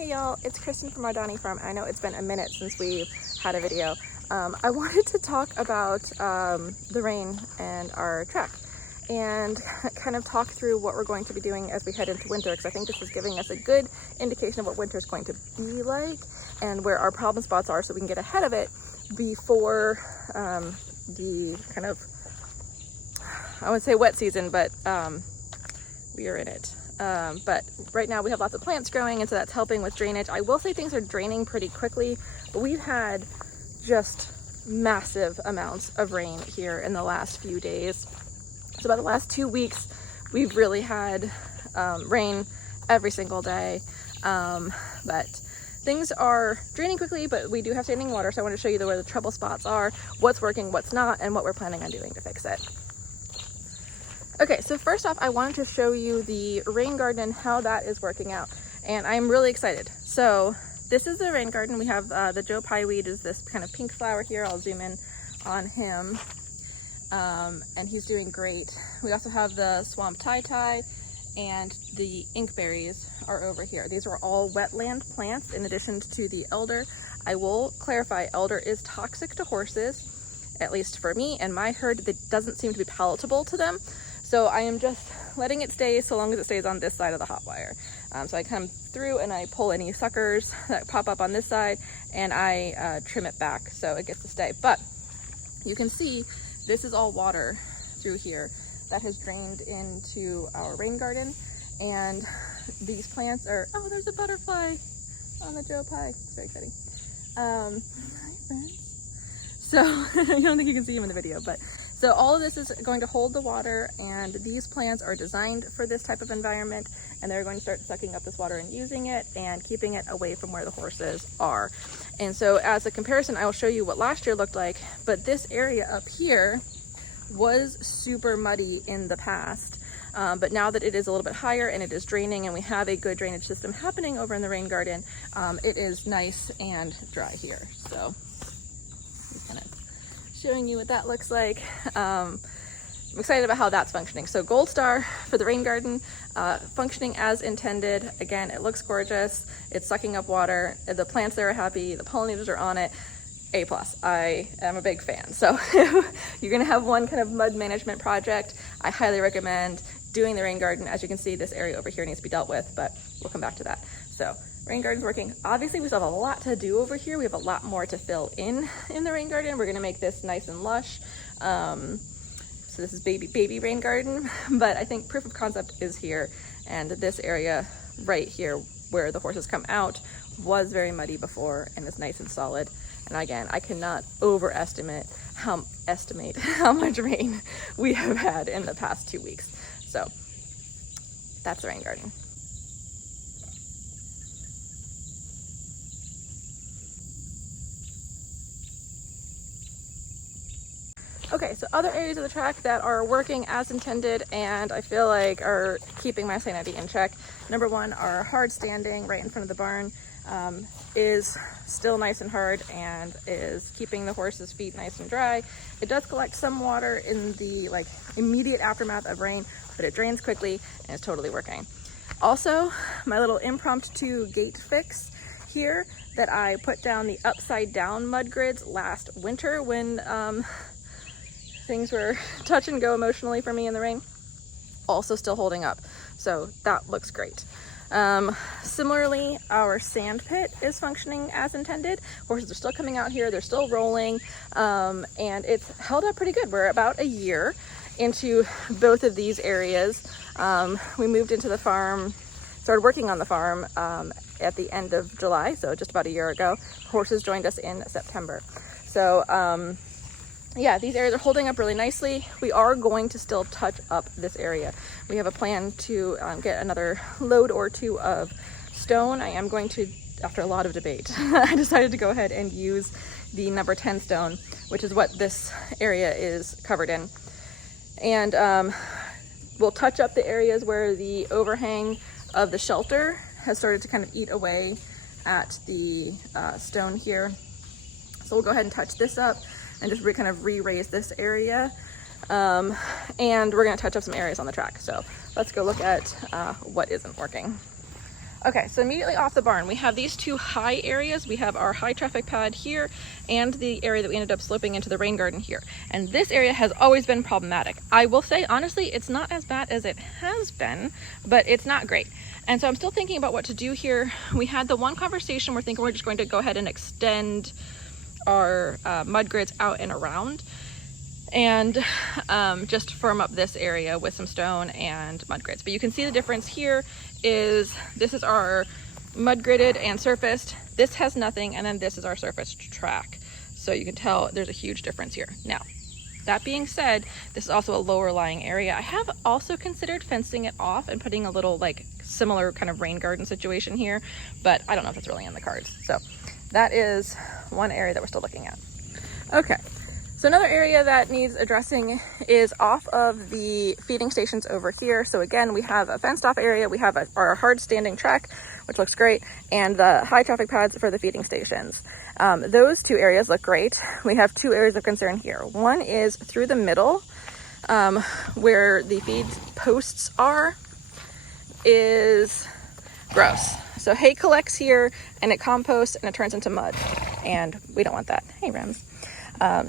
Hey y'all, it's Kristen from our Donnie Farm. I know it's been a minute since we've had a video. I wanted to talk about the rain and our track and kind of talk through what we're going to be doing as we head into winter, because I think this is giving us a good indication of what winter is going to be like and where our problem spots are, so we can get ahead of it before the kind of, I wouldn't say wet season, but we are in it. But right now we have lots of plants growing, and so that's helping with drainage. I will say things are draining pretty quickly, but we've had just massive amounts of rain here in the last few days. So about the last 2 weeks, we've really had rain every single day. But things are draining quickly, but we do have standing water. So I want to show you where the trouble spots are, what's working, what's not, and what we're planning on doing to fix it. Okay, so first off, I wanted to show you the rain garden and how that is working out. And I'm really excited. So this is the rain garden. We have the Joe Pye weed is this kind of pink flower here. I'll zoom in on him. And he's doing great. We also have the swamp tie-tie, and the inkberries are over here. These are all wetland plants in addition to the elder. I will clarify, elder is toxic to horses, at least for me and my herd. That doesn't seem to be palatable to them. So I am just letting it stay so long as it stays on this side of the hot wire. So I come through and I pull any suckers that pop up on this side, and I trim it back so it gets to stay. But you can see this is all water through here that has drained into our rain garden. And these plants are, oh, there's a butterfly on the Joe Pye. It's very exciting. Hi, friends. So I don't think you can see him in the video, but so all of this is going to hold the water, and these plants are designed for this type of environment, and they're going to start sucking up this water and using it and keeping it away from where the horses are. And so as a comparison, I will show you what last year looked like, but this area up here was super muddy in the past. But now that it is a little bit higher and it is draining and we have a good drainage system happening over in the rain garden, it is nice and dry here. So kind of showing you what that looks like. I'm excited about how that's functioning. So Gold Star for the rain garden, functioning as intended. Again, it looks gorgeous. It's sucking up water. The plants there are happy. The pollinators are on it. A+. I am a big fan. So you're gonna have one kind of mud management project. I highly recommend doing the rain garden. As you can see, this area over here needs to be dealt with, but we'll come back to that. So rain garden's working. Obviously, we still have a lot to do over here. We have a lot more to fill in the rain garden. We're gonna make this nice and lush. So this is baby rain garden, but I think proof of concept is here. And this area right here where the horses come out was very muddy before and is nice and solid. And again, I cannot overestimate how much rain we have had in the past 2 weeks. So that's the rain garden. Okay, so other areas of the track that are working as intended and I feel like are keeping my sanity in check. Number one, our hard standing right in front of the barn is still nice and hard and is keeping the horses' feet nice and dry. It does collect some water in the immediate aftermath of rain, but it drains quickly and it's totally working. Also, my little impromptu gate fix here that I put down the upside down mud grids last winter when things were touch and go emotionally for me in the rain, also still holding up. So that looks great. Similarly, our sand pit is functioning as intended. Horses are still coming out here, they're still rolling, and it's held up pretty good. We're about a year into both of these areas. We moved into the farm, started working on the farm at the end of July, so just about a year ago. Horses joined us in September. So yeah, these areas are holding up really nicely. We are going to still touch up this area. We have a plan to get another load or two of stone. I am going to, after a lot of debate, I decided to go ahead and use the number 10 stone, which is what this area is covered in. And we'll touch up the areas where the overhang of the shelter has started to kind of eat away at the stone here. So we'll go ahead and touch this up and just kind of re-raise this area. And we're gonna touch up some areas on the track. So let's go look at what isn't working. Okay, so immediately off the barn, we have these two high areas. We have our high traffic pad here and the area that we ended up sloping into the rain garden here. And this area has always been problematic. I will say, honestly, it's not as bad as it has been, but it's not great. And so I'm still thinking about what to do here. We had the one conversation, we're thinking we're just going to go ahead and extend our mud grids out and around, and just firm up this area with some stone and mud grids. But you can see the difference here is this is our mud gridded and surfaced. This has nothing, and then this is our surfaced track. So you can tell there's a huge difference here. Now, that being said, this is also a lower lying area. I have also considered fencing it off and putting a little like similar kind of rain garden situation here, but I don't know if that's really in the cards. So that is one area that we're still looking at. Okay. So another area that needs addressing is off of the feeding stations over here. So again, we have a fenced off area. We have our hard standing track, which looks great, and the high traffic pads for the feeding stations. Those two areas look great. We have two areas of concern here. One is through the middle, where the feed posts are, is gross. So hay collects here and it composts and it turns into mud, and we don't want that. Hey, Rems.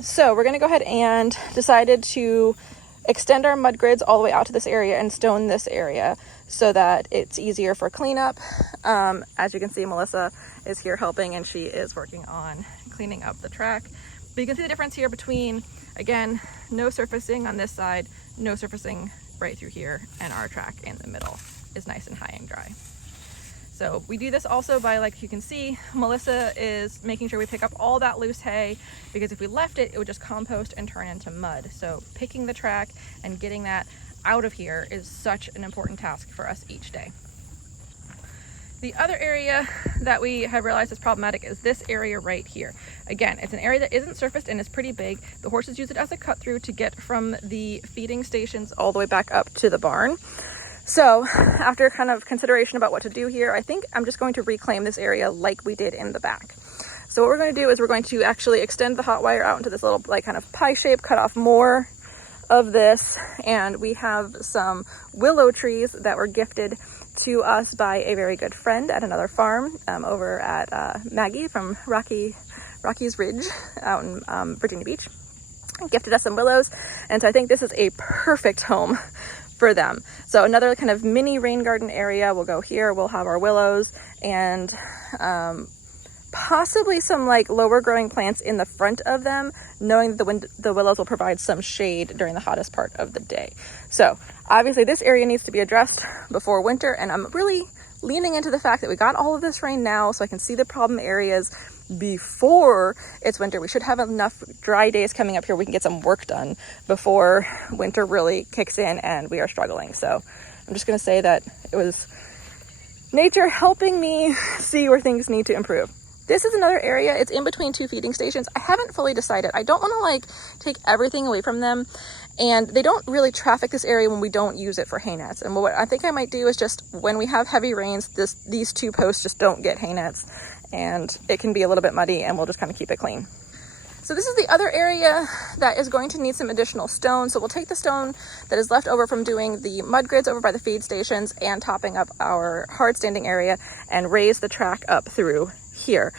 So we're going to go ahead and decided to extend our mud grids all the way out to this area and stone this area so that it's easier for cleanup. As you can see, Melissa is here helping, and she is working on cleaning up the track. But you can see the difference here between, again, no surfacing on this side, no surfacing right through here, and our track in the middle is nice and high and dry. So we do this also by, like you can see, Melissa is making sure we pick up all that loose hay, because if we left it, it would just compost and turn into mud. So picking the track and getting that out of here is such an important task for us each day. The other area that we have realized is problematic is this area right here. Again, it's an area that isn't surfaced and is pretty big. The horses use it as a cut through to get from the feeding stations all the way back up to the barn. So after kind of consideration about what to do here, I think I'm just going to reclaim this area like we did in the back. So what we're going to do is we're going to actually extend the hot wire out into this little like kind of pie shape, cut off more of this, and we have some willow trees that were gifted to us by a very good friend at another farm over at Maggie from Rocky's Ridge out in Virginia Beach. Gifted us some willows, and so I think this is a perfect home for them. So another kind of mini rain garden area will go here. We'll have our willows and possibly some like lower growing plants in the front of them, knowing that the willows will provide some shade during the hottest part of the day. So obviously this area needs to be addressed before winter, and I'm really leaning into the fact that we got all of this rain now so I can see the problem areas before it's winter. We should have enough dry days coming up here. We can get some work done before winter really kicks in and we are struggling. So I'm just going to say that it was nature helping me see where things need to improve. This is another area. It's in between two feeding stations. I haven't fully decided. I don't want to like take everything away from them, and they don't really traffic this area when we don't use it for hay nets. And what I think I might do is just when we have heavy rains, these two posts just don't get hay nets, and it can be a little bit muddy, and we'll just kind of keep it clean. So this is the other area that is going to need some additional stone. So we'll take the stone that is left over from doing the mud grids over by the feed stations and topping up our hard standing area and raise the track up through here.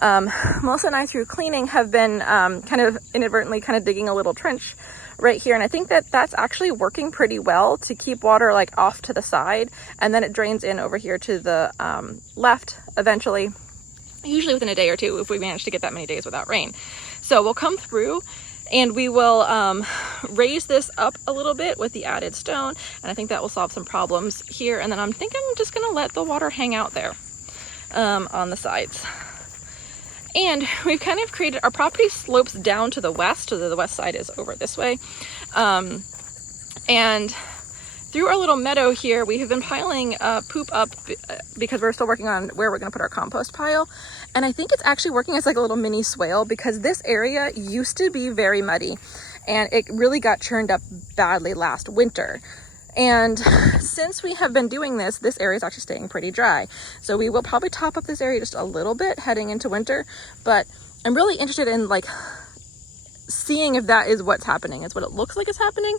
Melissa and I, through cleaning, have been kind of inadvertently kind of digging a little trench right here, and I think that that's actually working pretty well to keep water like off to the side, and then it drains in over here to the left eventually, usually within a day or two if we manage to get that many days without rain. So we'll come through and we will raise this up a little bit with the added stone, and I think that will solve some problems here. And then I'm just gonna let the water hang out there on the sides. And we've kind of created, our property slopes down to the west, so the west side is over this way. And through our little meadow here, we have been piling poop up because we're still working on where we're gonna put our compost pile. And I think it's actually working as like a little mini swale, because this area used to be very muddy and it really got churned up badly last winter. And since we have been doing this, this area is actually staying pretty dry. So we will probably top up this area just a little bit heading into winter, but I'm really interested in like seeing if that is what's happening. It's what it looks like is happening,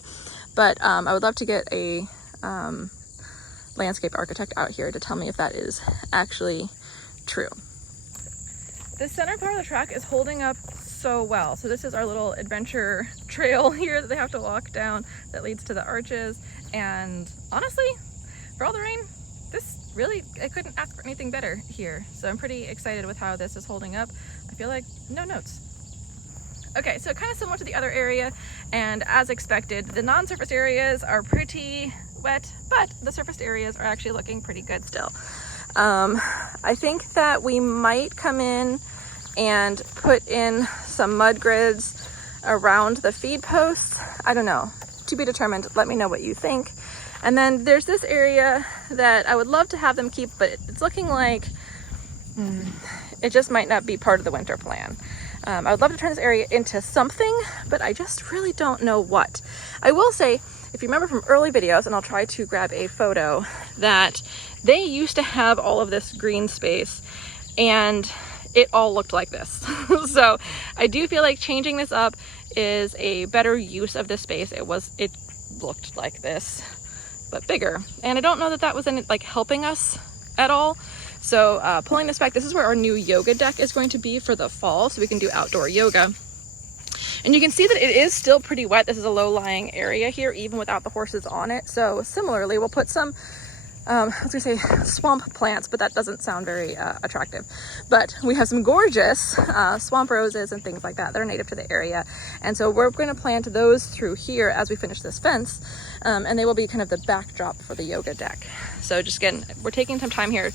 but I would love to get a landscape architect out here to tell me if that is actually true. The center part of the track is holding up so well. So this is our little adventure trail here that they have to walk down that leads to the arches. And honestly, for all the rain, I couldn't ask for anything better here. So I'm pretty excited with how this is holding up. I feel like no notes. Okay, so kind of similar to the other area, and as expected, the non-surface areas are pretty wet, but the surfaced areas are actually looking pretty good still. I think that we might come in and put in some mud grids around the feed posts. I don't know, to be determined. Let me know what you think. And then there's this area that I would love to have them keep, but it's looking like it just might not be part of the winter plan. I would love to turn this area into something, but I just really don't know what. I will say, if you remember from early videos, and I'll try to grab a photo, that they used to have all of this green space and it all looked like this. So I do feel like changing this up is a better use of this space. It looked like this, but bigger. And I don't know that that was like helping us at all. So pulling this back, this is where our new yoga deck is going to be for the fall, so we can do outdoor yoga. And you can see that it is still pretty wet. This is a low-lying area here, even without the horses on it. So similarly, we'll put some, I was gonna say swamp plants, but that doesn't sound very attractive. But we have some gorgeous swamp roses and things like that that are native to the area. And so we're gonna plant those through here as we finish this fence. And they will be kind of the backdrop for the yoga deck. So just again, we're taking some time here,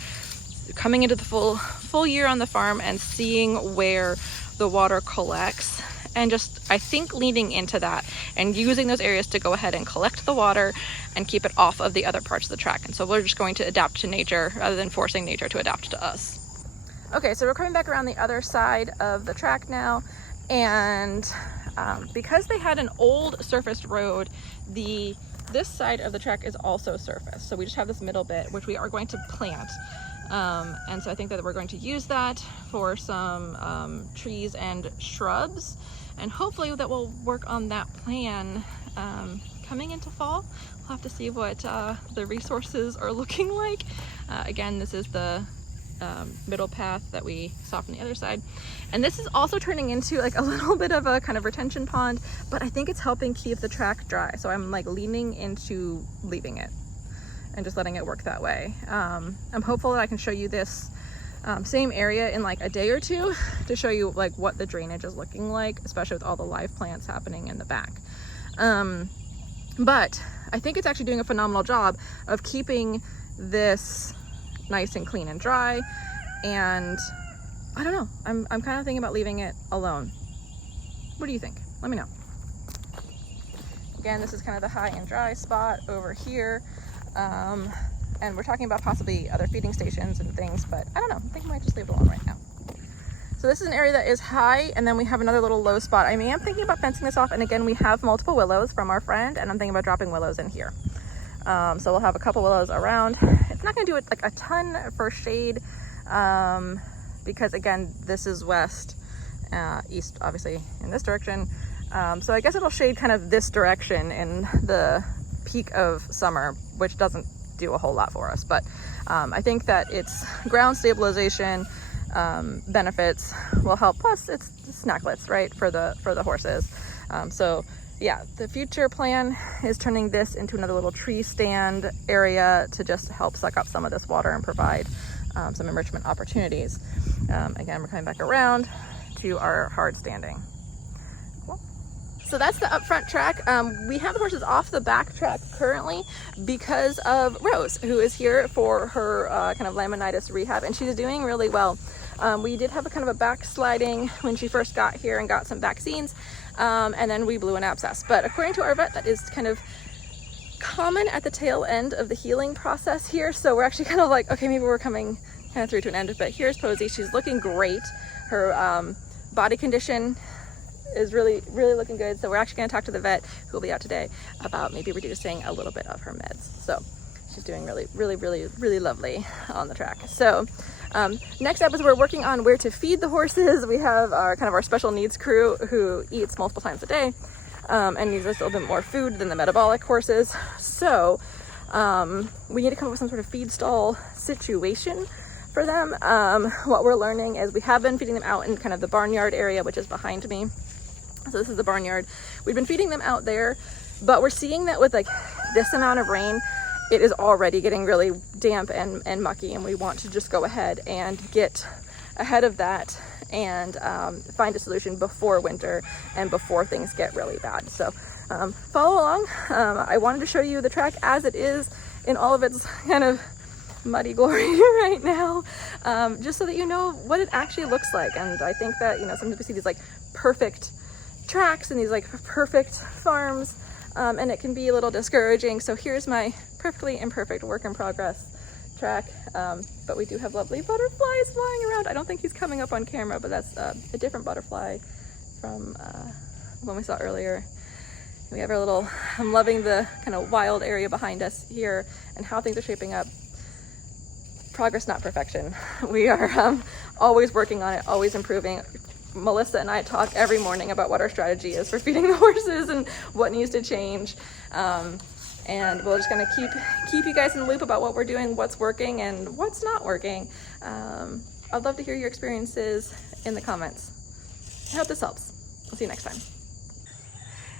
coming into the full year on the farm and seeing where the water collects, and just I think leaning into that and using those areas to go ahead and collect the water and keep it off of the other parts of the track. And so we're just going to adapt to nature rather than forcing nature to adapt to us. Okay, so we're coming back around the other side of the track now, and because they had an old surfaced road, this side of the track is also surfaced. So we just have this middle bit which we are going to plant. And so I think that we're going to use that for some trees and shrubs, and hopefully that will work on that plan coming into fall. We'll have to see what the resources are looking like. Again, this is the middle path that we saw from the other side, and this is also turning into like a little bit of a kind of retention pond, but I think it's helping keep the track dry, so I'm like leaning into leaving it and just letting it work that way. I'm hopeful that I can show you this same area in like a day or two to show you like what the drainage is looking like, especially with all the live plants happening in the back. But I think it's actually doing a phenomenal job of keeping this nice and clean and dry. And I don't know, I'm kind of thinking about leaving it alone. What do you think? Let me know. Again, this is kind of the high and dry spot over here. And we're talking about possibly other feeding stations and things, but I don't know, I think I might just leave it alone right now. So this is an area that is high, and then we have another little low spot. I am thinking about fencing this off, and again, we have multiple willows from our friend, and I'm thinking about dropping willows in here. So we'll have a couple willows around. It's not gonna do it like a ton for shade, because again, this is west, east obviously in this direction. So I guess it'll shade kind of this direction in the peak of summer, which doesn't do a whole lot for us, but I think that its ground stabilization benefits will help. Plus it's snacklets, right, for the horses. So yeah, the future plan is turning this into another little tree stand area to just help suck up some of this water and provide some enrichment opportunities. Again, we're coming back around to our hard standing. So that's the upfront track. We have the horses off the back track currently because of Rose, who is here for her kind of laminitis rehab, and she's doing really well. We did have a kind of a backsliding when she first got here and got some vaccines, and then we blew an abscess. But according to our vet, that is kind of common at the tail end of the healing process here. So we're actually kind of like, okay, maybe we're coming kind of through to an end. But here's Posey. She's looking great. Her body condition is really looking good. So we're actually going to talk to the vet, who will be out today, about maybe reducing a little bit of her meds. So she's doing really lovely on the track. So next up is we're working on where to feed the horses. We have our kind of our special needs crew who eats multiple times a day and needs a little bit more food than the metabolic horses. So We need to come up with some sort of feed stall situation for them. What we're learning is we have been feeding them out in kind of the barnyard area, which is behind me. So this is the barnyard. We've been feeding them out there, but we're seeing that with like this amount of rain, it is already getting really damp and mucky, and we want to just go ahead and get ahead of that and find a solution before winter and before things get really bad. So follow along. I wanted to show you the track as it is in all of its kind of muddy glory right now, just so that you know what it actually looks like. And I think that, you know, sometimes we see these like perfect tracks and these like perfect farms, and it can be a little discouraging. So here's my perfectly imperfect work in progress track, but we do have lovely butterflies flying around. I don't think he's coming up on camera, but that's a different butterfly from one we saw earlier. We have our little, I'm loving the kind of wild area behind us here and how things are shaping up. Progress, not perfection. We are always working on it, always improving. Melissa and I talk every morning about what our strategy is for feeding the horses and what needs to change. And we're just gonna keep you guys in the loop about what we're doing, what's working and what's not working. I'd love to hear your experiences in the comments. I hope this helps. I'll see you next time.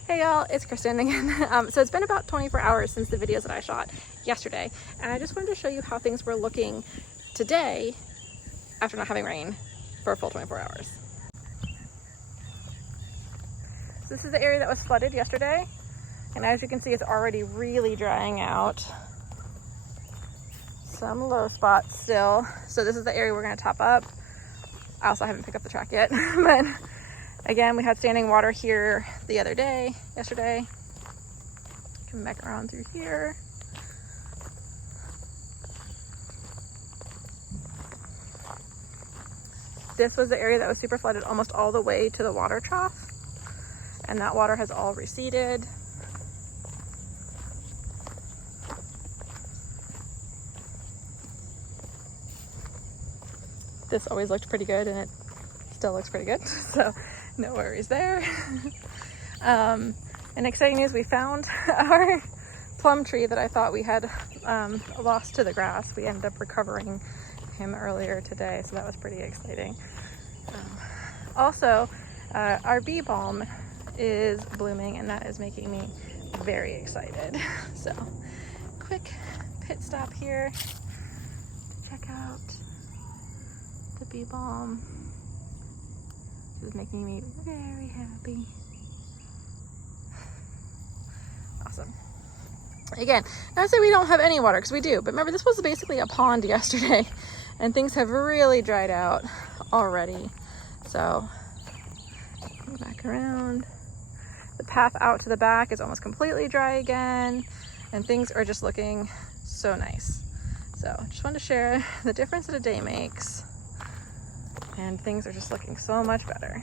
Hey y'all, it's Kristen again. So it's been about 24 hours since the videos that I shot yesterday, and I just wanted to show you how things were looking today after not having rain for a full 24 hours. So this is the area that was flooded yesterday, and as you can see, it's already really drying out. Some low spots still. So this is the area we're gonna top up. I also haven't picked up the track yet, but again, we had standing water here the other day, yesterday. Coming back around through here. This was the area that was super flooded almost all the way to the water trough, and that water has all receded. This always looked pretty good, and it still looks pretty good, so no worries there. And exciting news, we found our plum tree that I thought we had lost to the grass. We ended up recovering him earlier today, so that was pretty exciting. Also, our bee balm is blooming, and that is making me very excited. So, quick pit stop here to check out the bee balm. This is making me very happy. Awesome. Again, not to say we don't have any water, because we do, but remember, this was basically a pond yesterday, and things have really dried out already. So, back around. The path out to the back is almost completely dry again, and things are just looking so nice. So, just wanted to share the difference that a day makes, and things are just looking so much better.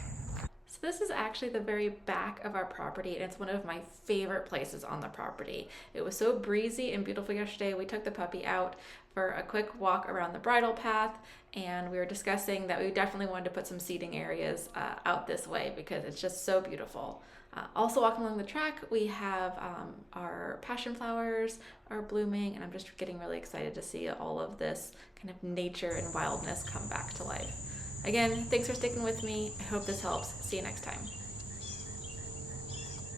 So this is actually the very back of our property, and it's one of my favorite places on the property. It was so breezy and beautiful yesterday. We took the puppy out for a quick walk around the bridle path, and we were discussing that we definitely wanted to put some seating areas out this way because it's just so beautiful. Also walking along the track, we have our passion flowers are blooming, and I'm just getting really excited to see all of this kind of nature and wildness come back to life. Again, thanks for sticking with me. I hope this helps. See you next time.